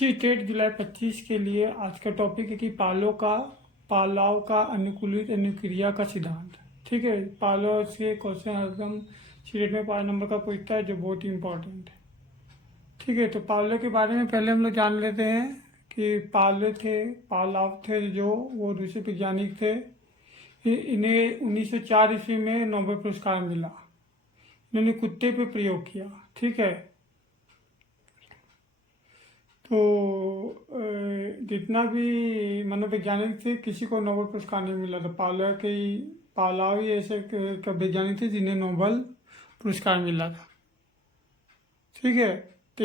TET जुलाई 25 के लिए आज का टॉपिक है कि पालाव का अनुकूलित अनुक्रिया का सिद्धांत। ठीक है, पालाव से क्वेश्चन एकदम टेट में 5 नंबर का पूछता है, जो बहुत ही इंपॉर्टेंट है। ठीक है, तो पालाव के बारे में पहले हम लोग जान लेते हैं कि पालाव थे जो वो रूसी वैज्ञानिक थे। इन्हें 1904 ईस्वी में नोबेल पुरस्कार मिला। इन्होंने कुत्ते पे प्रयोग किया। ठीक है, तो जितना भी मनोवैज्ञानिक थे किसी को नोबेल पुरस्कार नहीं मिला था। पालाव ही ऐसे वैज्ञानिक थे जिन्हें नोबेल पुरस्कार मिला था। ठीक है, तो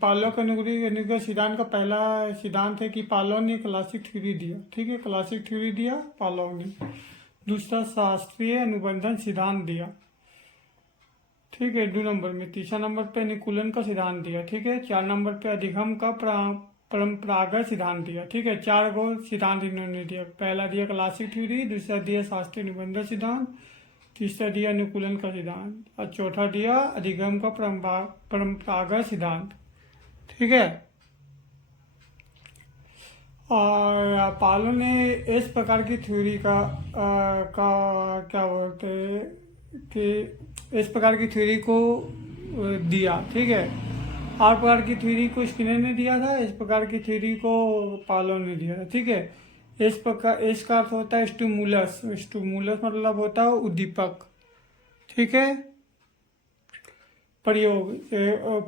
पालाव का अनुक्रिया सिद्धांत का पहला सिद्धांत है कि पालाव ने क्लासिक थ्योरी दिया। ठीक है, क्लासिक थ्योरी दिया पालाव ने। दूसरा शास्त्रीय अनुबंधन सिद्धांत दिया। ठीक है, 2 नंबर में। तीसरा नंबर पे अनुकूलन का सिद्धांत दिया। ठीक है, 4 नंबर पे अधिगम का परंपरागत सिद्धांत दिया। ठीक है, 4 गो सिद्धांत इन्होंने दिया। पहला दिया क्लासिक थ्योरी, दूसरा दिया शास्त्रीय अनुबंधन सिद्धांत, तीसरा दिया अनुकूलन का सिद्धांत और चौथा दिया अधिगम का परंपरागत सिद्धांत। ठीक है, और पालो ने इस प्रकार की थ्योरी का क्या बोलते हैं कि इस प्रकार की थ्योरी को दिया। ठीक है, 8 प्रकार की थ्योरी को स्किनर ने दिया था, इस प्रकार की थ्योरी को पालो ने दिया था। ठीक है, इस प्रकार इसका अर्थ होता है स्टिमुलस। स्टिमुलस मतलब होता है उद्दीपक। ठीक है, प्रयोग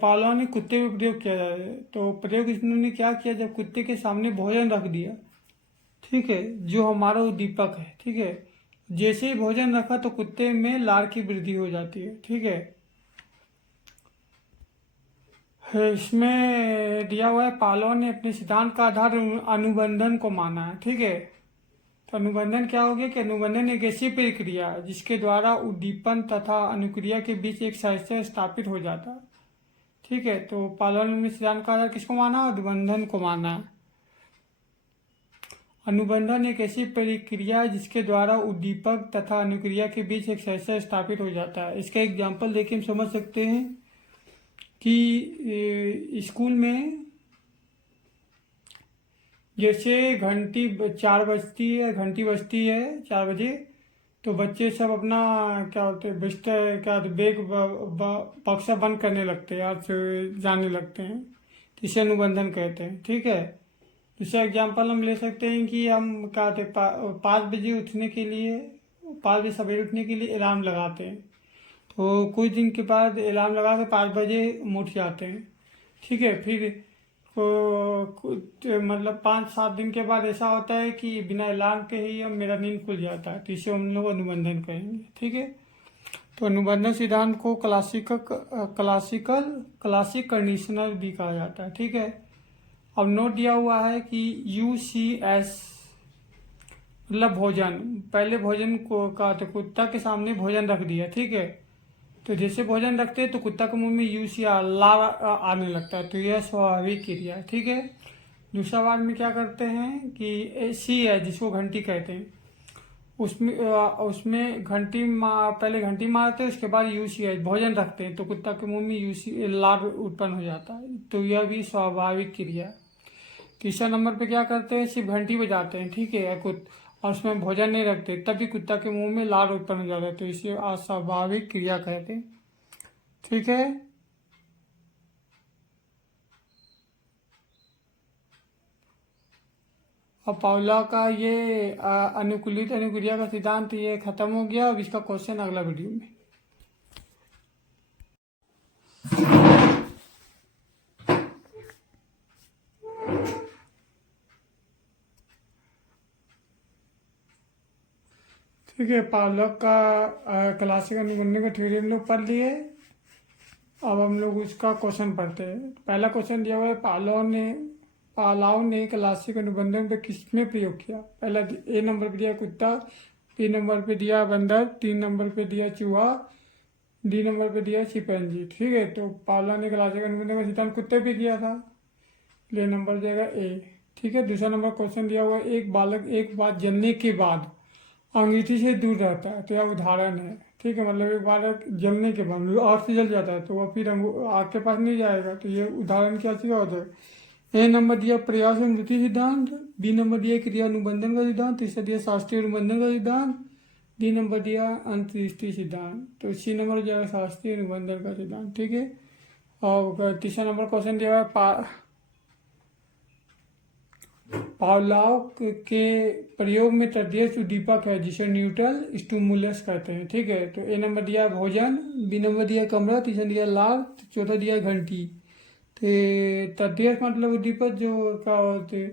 पालो ने कुत्ते पे प्रयोग किया जाता है। तो प्रयोग इन्होंने क्या किया, जब कुत्ते के सामने भोजन रख दिया, ठीक है, जो हमारा उद्दीपक है। ठीक है, जैसे ही भोजन रखा तो कुत्ते में लार की वृद्धि हो जाती है। ठीक है, इसमें दिया हुआ है पालो ने अपने सिद्धांत का आधार अनुबंधन को माना है। ठीक है, तो अनुबंधन क्या हो गया कि अनुबंधन एक ऐसी प्रक्रिया है जिसके द्वारा उद्दीपन तथा अनुक्रिया के बीच एक साहित्य स्थापित हो जाता है। ठीक है, तो पालो ने सिद्धांत का आधार किसको माना, अनुबंधन को माना है। अनुबंधन एक ऐसी प्रक्रिया है जिसके द्वारा उद्दीपक तथा अनुक्रिया के बीच एक साहित्य स्थापित हो जाता है। इसका एग्जाम्पल देखिए हम समझ सकते हैं कि स्कूल में जैसे घंटी 4 बजती है, घंटी बजती है 4 बजे, तो बच्चे सब अपना क्या होते हैं बिस्तर क्या बैग बक्सा बंद करने लगते हैं और फिर जाने लगते हैं, इसे अनुबंधन कहते हैं। ठीक है, दूसरा एग्जाम्पल हम ले सकते हैं कि हम क्या होते 5 बजे उठने के लिए, 5 बजे सवेरे उठने के लिए अलार्म लगाते हैं। तो कुछ दिन के बाद अलार्म लगा के 5 बजे हम उठ जाते हैं। ठीक है, फिर मतलब 5-7 दिन के बाद ऐसा होता है कि बिना अलार्म के ही हम मेरा नींद खुल जाता है, तो इसे हम लोग अनुबंधन कहेंगे। ठीक है, तो अनुबंधन सिद्धांत को क्लासिक कंडीशनर भी कहा जाता है। ठीक है, अब नोट दिया हुआ है कि UCS मतलब भोजन। पहले भोजन को का तो कुत्ता के सामने भोजन रख दिया। ठीक है, तो जैसे भोजन रखते हैं तो कुत्ता के मुंह में UCR लार आने लगता है, तो यह स्वाभाविक क्रिया है। ठीक है, दूसरा बार में क्या करते हैं कि C है जिसको घंटी कहते हैं, उसमें पहले घंटी मारते हैं, उसके बाद UCS भोजन रखते हैं तो कुत्ता के मुंह में UC लार उत्पन्न हो जाता है, तो यह भी स्वाभाविक क्रिया है। तीसरा नंबर पे क्या करते हैं, सिर्फ घंटी बजाते हैं। ठीक है, और उसमें भोजन नहीं रखते, तभी कुत्ता के मुंह में लार उत्पन्न हो जाता है, तो इसे अस्वाभाविक क्रिया कहते हैं। ठीक है, अब पाउला का ये अनुकूलित अनुक्रिया का सिद्धांत ये खत्म हो गया। अब इसका क्वेश्चन अगला वीडियो में। ठीक है, पावलोव का क्लासिक अनुबंधन का थ्योरी हम लोग पढ़ लिए। अब हम लोग उसका क्वेश्चन पढ़ते हैं। पहला क्वेश्चन दिया हुआ है, पालाव ने क्लासिक अनुबंधन पे किस में प्रयोग किया। पहला A नंबर पे दिया कुत्ता, B नंबर पे दिया बंदर, 3 नंबर पे दिया चूहा, D नंबर पे दिया चिंपैंजी। ठीक है, तो पावलोव ने क्लासिक अनुबंधन का सिद्धांत कुत्ते पे किया था, ले नंबर देगा A। ठीक है, दूसरा नंबर क्वेश्चन दिया हुआ है, एक बालक एक बात जनने के बाद अंगीठी से दूर रहता है, तो यह उदाहरण है। ठीक है, मतलब एक बार जलने के बाद आग से जल जाता है तो वह फिर आग के पास नहीं जाएगा, तो ये उदाहरण क्या चीज़ होता है। ए नंबर दिया प्रयास और मृत्यु सिद्धांत, बी नंबर दिया क्रिया अनुबंधन का सिद्धांत, तीसरा दिया शास्त्रीय अनुबंधन का सिद्धांत, डी नंबर दिया अंतर्दृष्टि सिद्धांत। तो सी नंबर हो जाएगा शास्त्रीय अनुबंधन का सिद्धांत। ठीक है, और तीसरा नंबर क्वेश्चन दिया है पावलोव के प्रयोग में तृतीय उद्दीपक है जिसे न्यूट्रल स्टिमुलस कहते हैं। ठीक है, तो ए नंबर दिया भोजन, बी नंबर दिया कमरा, तीसरा दिया लाल, चौथा दिया घंटी। तो तृतीय मतलब उद्दीपक जो क्या होते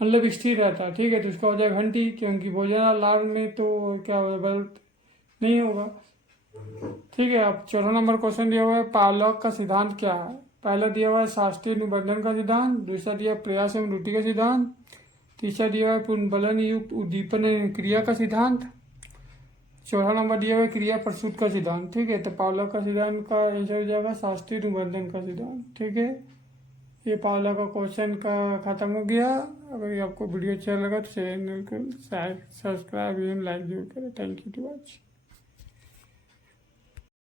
मतलब स्थिर रहता है। ठीक है, तो उसका हो जाएगा घंटी, क्योंकि भोजन और लाल में तो क्या होगा, बल्ब नहीं होगा। ठीक है, अब चौथा नंबर क्वेश्चन दिया हुआ है पावलोव का सिद्धांत क्या है। पहला दिया हुआ है शास्त्रीय अनुबंधन का सिद्धांत, दूसरा दिया प्रयास एवं त्रुटि का सिद्धांत, तीसरा दिया हुआ है पुनर्बलन युक्त उद्दीपन एवं क्रिया का सिद्धांत, चौथा नंबर दिया हुआ है क्रिया प्रसूत का सिद्धांत। ठीक है, तो पावलोव का सिद्धांत का आंसर हो जाएगा शास्त्रीय अनुबंधन का सिद्धांत। ठीक है, ये पावलोव का क्वेश्चन का खत्म हो गया। अगर ये आपको वीडियो अच्छा लगा तो चैनल को सब्सक्राइब एवं लाइक जरूर करें। Thank you to watch.